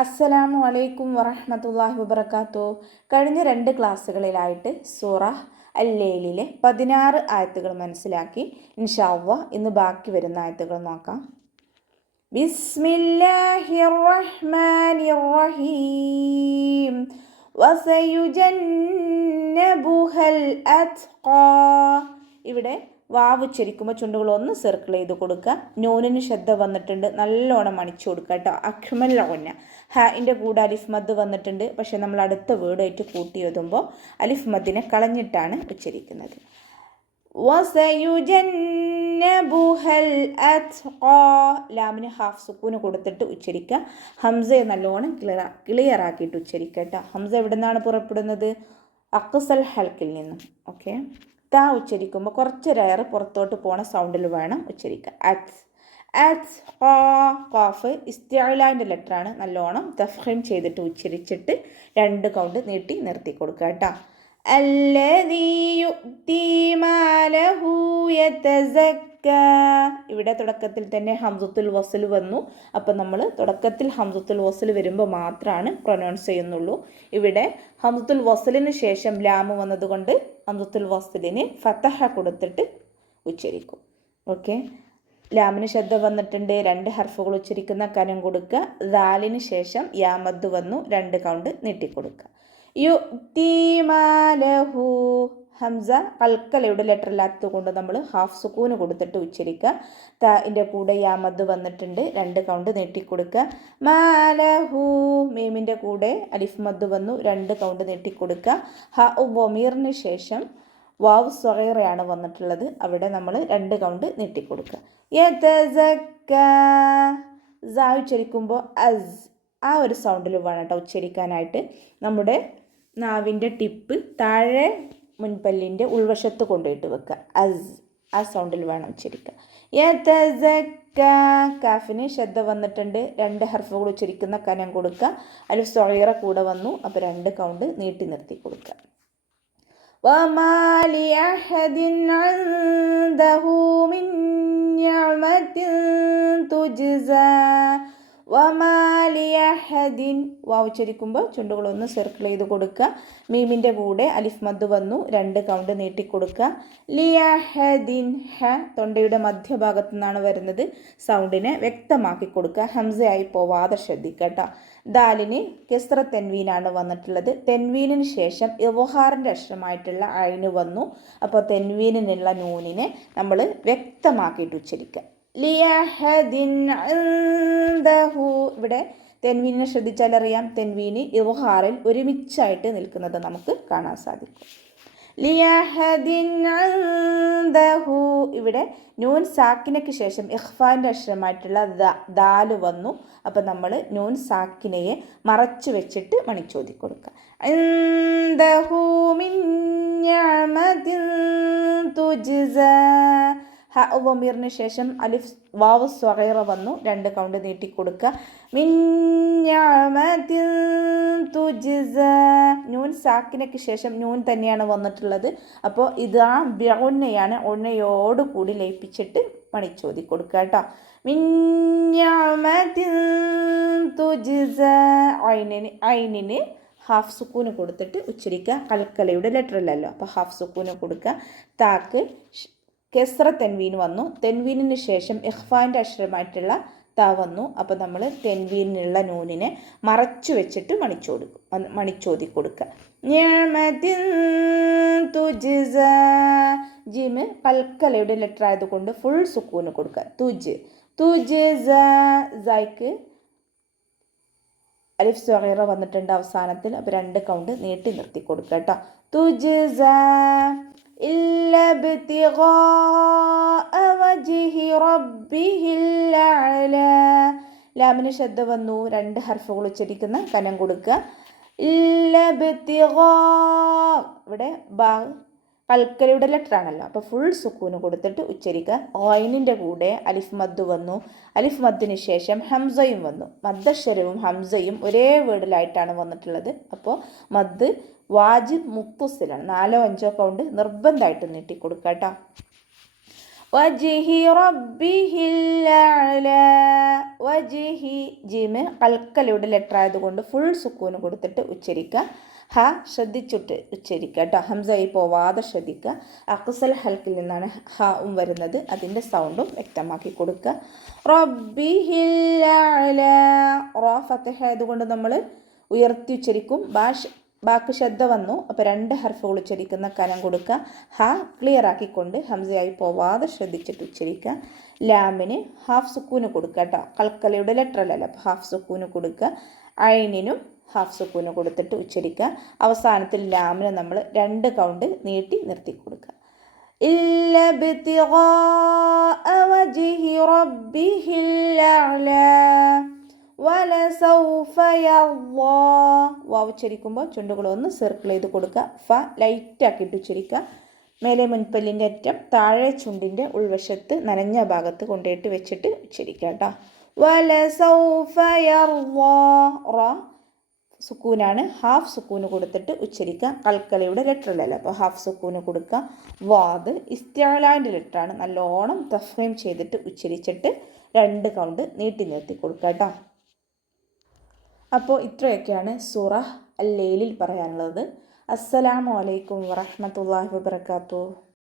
അസ്സലാമു അലൈക്കും വറഹ്മത്തുള്ളാഹി വബറകാതുഹു. കഴിഞ്ഞ 2 ക്ലാസ്സുകളിലായിട്ട് സൂറ അൽ-ലൈലിലെ 16 ആയത്തുകൾ മനസ്സിലാക്കി. ഇൻഷാ അല്ലാഹ് ഇന്ന് ബാക്കി വരുന്ന ആയത്തുകൾ നോക്കാം. ബിസ്മില്ലാഹിർ റഹ്മാനിർ റഹീം. വസയുജന്നബുഹൽ അത്ഖാ. ഇവിടെ വാവ് ഉച്ചരിക്കുമ്പോൾ ചുണ്ടുകൾ ഒന്ന് സർക്കിൾ ചെയ്ത് കൊടുക്കുക. നൂനിന് ശബ്ദ വന്നിട്ടുണ്ട്, നല്ലോണം മണിച്ചു കൊടുക്കുക കേട്ടോ. അഖ്മൽ ഒന്ന ഹാൻ്റെ കൂടെ അലിഫ് മദ് വന്നിട്ടുണ്ട്, പക്ഷെ നമ്മൾ അടുത്ത വേർഡായിട്ട് കൂട്ടി എഴുതുമ്പോൾ അലിഫ് മദ്ദിനെ കളഞ്ഞിട്ടാണ് ഉച്ചരിക്കുന്നത്. വസയുജന്നബുഹൽ അത്ഖാ. ലാമിന് ഹാഫ് സുക്കൂന് കൊടുത്തിട്ട് ഉച്ചരിക്കുക. ഹംസയെ നല്ലോണം ക്ലിയർ ആക്കിയിട്ട് ഉച്ചരിക്കുക കേട്ടോ. ഹംസ എവിടെ നിന്നാണ് പുറപ്പെടുന്നത്? അഖ്സൽ ഹൽക്കിൽ നിന്നും. ഓക്കെ, താ ഉച്ചരിക്കുമ്പോൾ കുറച്ച് റയർ പുറത്തോട്ട് പോണ സൗണ്ടിൽ വേണം ഉച്ചരിക്കുക. ഖാഫ് ഇസ്തിഅലാൻ്റെ ലെറ്ററാണ്. നല്ലോണം തഫ്ഖീം ചെയ്തിട്ട് ഉച്ചരിച്ചിട്ട് 2 കൗണ്ട് നീട്ടി നിർത്തി കൊടുക്കുക കേട്ടോ. അല്ലദീ യുഅ്തി മാലഹു യതസക്ക. ഇവിടെ തുടക്കത്തിൽ തന്നെ ഹംസത്തുൽ വസ്ൽ വന്നു. അപ്പം നമ്മൾ തുടക്കത്തിൽ ഹംസത്തുൽ വസ്ൽ വരുമ്പോൾ മാത്രമാണ് പ്രൊനൗൺസ് ചെയ്യുന്നുള്ളൂ. ഇവിടെ ഹംസത്തുൽ വസ്ലിന് ശേഷം ലാമ് വന്നതുകൊണ്ട് ഹംസത്തുൽ വസ്ലിന് ഫതഹ കൊടുത്തിട്ട് ഉച്ചരിക്കും. ഓക്കെ, ലാമിന് ശബ്ദ വന്നിട്ടുണ്ട്, 2 ഹർഫുകൾ ഉച്ചരിക്കുന്ന കനം കൊടുക്കുക. ദാലിന് ശേഷം യാമദ് വന്നു, 2 കൗണ്ട് നീട്ടിക്കൊടുക്കുക. യുഅ്തി മാലഹു. ഹംസ കൽക്കലയുടെ ലെറ്റർ ഇല്ലാത്തത് കൊണ്ട് നമ്മൾ ഹാഫ് സുക്കൂന് കൊടുത്തിട്ട് ഉച്ചരിക്കുക. താൻ്റെ കൂടെ യാമദ് വന്നിട്ടുണ്ട്, 2 കൗണ്ട് നീട്ടിക്കൊടുക്കുക. മാലഹു. മീമിൻ്റെ കൂടെ അലിഫ് മദ് വന്നു, 2 കൗണ്ട് നീട്ടിക്കൊടുക്കുക. ഹ വമീറിന് ശേഷം വാവ് സ്വഗീറയാണ് വന്നിട്ടുള്ളത്, അവിടെ നമ്മൾ 2 കൗണ്ട് നീട്ടിക്കൊടുക്കുക. യതസക്ക. സ ഉച്ചരിക്കുമ്പോൾ അസ് ആ ഒരു സൗണ്ടിൽ വേണം കേട്ടോ ഉച്ചരിക്കാനായിട്ട്. നമ്മുടെ നാവിൻ്റെ ടിപ്പ് താഴെ മുൻപല്ലിൻ്റെ ഉൾവശത്ത് കൊണ്ടുപോയിട്ട് വെക്കുക. അസ് ആ സൗണ്ടിൽ വേണം ഉച്ചരിക്കുക. യതസക്ക. കാഫിന് ശബ്ദ വന്നിട്ടുണ്ട്, 2 ഹർഫുകൾ ഉച്ചരിക്കുന്ന കനം കൊടുക്കുക. അലിഫ് സ്വഗീറ കൂടെ വന്നു, അപ്പോൾ 2 കൗണ്ട് നീട്ടി നിർത്തി കൊടുക്കുക. വമാ ലിഅഹദിൻ ഇൻദഹു മിൻ നിഅമത്തിൻ തുജ്സാ. വമാ ലിഅഹദിൻ. വാവ് ഉച്ചരിക്കുമ്പോൾ ചുണ്ടുകളൊന്ന് സർക്കിൾ ചെയ്ത് കൊടുക്കുക. മീമിൻ്റെ കൂടെ അലിഫ് മദ് വന്നു, 2 കൗണ്ട് നീട്ടിക്കൊടുക്കുക. ലിഅഹദിൻ. ഹ തൊണ്ടയുടെ മധ്യഭാഗത്തു നിന്നാണ് വരുന്നത്, സൗണ്ടിനെ വ്യക്തമാക്കി കൊടുക്കുക. ഹംസയായി പോവാതെ ശ്രദ്ധിക്കുക കേട്ടോ. ദാലിന് കെസ്ര തെൻവീനാണ് വന്നിട്ടുള്ളത്. തെൻവീനിന് ശേഷം ഇദ്ഹാറിൻ്റെ അക്ഷരമായിട്ടുള്ള ഐന് വന്നു, അപ്പോൾ തെൻവീനിനുള്ള നൂനിനെ നമ്മൾ വ്യക്തമാക്കിയിട്ട് ഉച്ചരിക്കുക. ലിഅഹദിൻ ഇൻദഹു. ഇവിടെ തെൻവീനിനെ ശ്രദ്ധിച്ചാൽ അറിയാം, തെൻവീന് ഇദ്ഹാറിൽ ഒരുമിച്ചായിട്ട് നിൽക്കുന്നത് നമുക്ക് കാണാൻ സാധിക്കും. ലിഅഹദിൻ ഇൻദഹു. ഇവിടെ നൂൻ സാക്കിനയ്ക്ക് ശേഷം ഇഖ്ഫാൻ്റെ അക്ഷരമായിട്ടുള്ള ദാല് വന്നു, അപ്പം നമ്മൾ നൂൻ സാക്കിനയെ മറച്ചു വെച്ചിട്ട് മണിച്ചോതി കൊടുക്കുക. ഇൻദഹു മിൻ നിഅമത്തിൻ തുജ്സാ. ഹ വമീറിന് ശേഷം അലിഫ് വാവ് സ്വഗീറ വന്നു, 2 കൗണ്ട് നീട്ടിക്കൊടുക്കുക. മിൻ നിഅമത്തിൻ തുജ്സാ. നൂൻ സാക്കിനയ്ക്ക് ശേഷം നൂൻ തന്നെയാണ് വന്നിട്ടുള്ളത്, അപ്പോൾ ഇത് ആ ബിഉന്നയാണ്, ഉന്നയോട് കൂടി ലയിപ്പിച്ചിട്ട് മണിച്ചോതി കൊടുക്കുക കേട്ടോ. മിൻ നിഅമത്തിൻ തുജ്സാ. ഐനിന് ഹാഫ് സുക്കൂന് കൊടുത്തിട്ട് ഉച്ചരിക്കുക. കൽക്കലയുടെ ലെറ്റർ അല്ലല്ലോ, അപ്പോൾ ഹാഫ് സുക്കൂന് കൊടുക്കുക. താക്ക് കെസ്ര തെൻവീൻ വന്നു, തെൻവീനിന് ശേഷം ഇഖ്ഫാൻ്റെ അക്ഷരമായിട്ടുള്ള ത വന്നു, അപ്പോൾ നമ്മൾ തെൻവീനുള്ള നൂനിനെ മറച്ചു വെച്ചിട്ട് മണിച്ചോതി കൊടുക്കുക. നിഅമത്തിൻ തുജ്സാ. ജിമ് കൽക്കലയുടെ ലെറ്റർ ആയതുകൊണ്ട് ഫുൾ സുക്കൂന് കൊടുക്കുക. തുജ്സാ. സൈക്ക് അലിഫ് സ്വഗീറ വന്നിട്ടുണ്ട് അവസാനത്തിൽ, അപ്പോൾ 2 കൗണ്ട് നീട്ടി നിർത്തി കൊടുക്കുക കേട്ടോ. തുജ്സാ ഇല്ലാ ഇബ്തിഗാഅ വജ്ഹി റബ്ബിഹിൽ അഅ്ലാ. ലാമിന് ശബ്ദ വന്നു, 2 ഹർഫുകൾ ഉച്ചരിക്കുന്ന കനം കൊടുക്കുക. ഇല്ലാ ഇബ്തിഗാഅ. ഇവിടെ ബാ കൽക്കലയുടെ ലെറ്റർ ആണല്ലോ, അപ്പോൾ ഫുൾ സുക്കൂന് കൊടുത്തിട്ട് ഉച്ചരിക്കുക. ഐനിൻ്റെ കൂടെ അലിഫ് മദ് വന്നു, അലിഫ് മദ്ദിന് ശേഷം ഹംസയും വന്നു. മദ്ദക്ഷരവും ഹംസയും ഒരേ വേർഡിലായിട്ടാണ് വന്നിട്ടുള്ളത്, അപ്പോൾ മദ് വാജിബ് മുത്തസിലാണ്, 4-5 കൗണ്ട് നിർബന്ധമായിട്ട് നീട്ടിക്കൊടുക്കുക കേട്ടോ. വജ്ഹി റബ്ബിഹിൽ അഅ്ലാ. വജ്ഹി ജിമ് കൽക്കലയുടെ ലെറ്റർ ആയതുകൊണ്ട് ഫുൾ സുക്കൂന് കൊടുത്തിട്ട് ഉച്ചരിക്കുക. ഹ ശ്രദ്ധിച്ചിട്ട് ഉച്ചരിക്കുക കേട്ടോ. ഹംസയായി പോവാതെ ശ്രദ്ധിക്കുക. അക്സൽ ഹൽക്കിൽ നിന്നാണ് ഹ വരുന്നത്. അതിൻ്റെ സൗണ്ടും വ്യക്തമാക്കി കൊടുക്കുക. റബ്ബിഹിൽ അഅ്ലാ. റ ഫതഹ ആയതുകൊണ്ട് നമ്മൾ ഉയർത്തി ഉച്ചരിക്കും. ബാക്ക് ശ്രദ്ധ വന്നു. അപ്പോൾ 2 ഹർഫുകൾ ഉച്ചരിക്കുന്ന കനം കൊടുക്കുക. ഹ ക്ലിയർ ആക്കിക്കൊണ്ട് ഹംസയായി പോവാതെ ശ്രദ്ധിച്ചിട്ട് ഉച്ചരിക്കുക. ലാമിന് ഹാഫ് സുക്കൂന് കൊടുക്കുക കേട്ടോ. കൽക്കലയുടെ ലെറ്റർ അല്ലല്ലോ, അപ്പോൾ ഹാഫ് സുക്കൂന് കൊടുക്കുക. ഐനിനും ഹാഫ് സുക്കൂന് കൊടുത്തിട്ട് ഉച്ചരിക്കുക. അവസാനത്തിൽ ലാമിന് നമ്മൾ 2 കൗണ്ട് നീട്ടി നിർത്തി കൊടുക്കുക. ഇല്ല ഇബ്തിഗാഅ വജ്ഹി റബ്ബിഹിൽ അഅ്ലാ വലസൗഫ യർളാ. വാവ് ഉച്ചരിക്കുമ്പോൾ ചുണ്ടുകളൊന്ന് സർക്കിൾ ചെയ്ത് കൊടുക്കുക. ഫ ലൈറ്റാക്കിയിട്ട് ഉച്ചരിക്കുക. മേലെ മുൻപല്ലിൻ്റെ അറ്റം താഴെ ചുണ്ടിൻ്റെ ഉൾവശത്ത് നനഞ്ഞ ഭാഗത്ത് കൊണ്ടുപോയിട്ട് വെച്ചിട്ട് ഉച്ചരിക്കുക കേട്ടോ. വലസൗഫ യർളാ. റ സുക്കൂനാണ്. ഹാഫ് സുക്കൂന് കൊടുത്തിട്ട് ഉച്ചരിക്കുക. കൽക്കലയുടെ ലെറ്റർ അല്ലല്ലോ, അപ്പോൾ ഹാഫ് സുക്കൂന് കൊടുക്കുക. വാദ് ഇസ്തിഅലാൻ്റെ ലെറ്ററാണ്. നല്ലോണം തഫ്ഹീം ചെയ്തിട്ട് ഉച്ചരിച്ചിട്ട് 2 കൗണ്ട് നീട്ടി നിർത്തി കൊടുക്കുക കേട്ടോ. അപ്പോൾ ഇത്രയൊക്കെയാണ് സൂറ അൽ ലൈലിൽ പറയാനുള്ളത്. അസ്സലാമു അലൈക്കും വറഹ്മത്തുള്ളാഹി വബറകാതുഹു.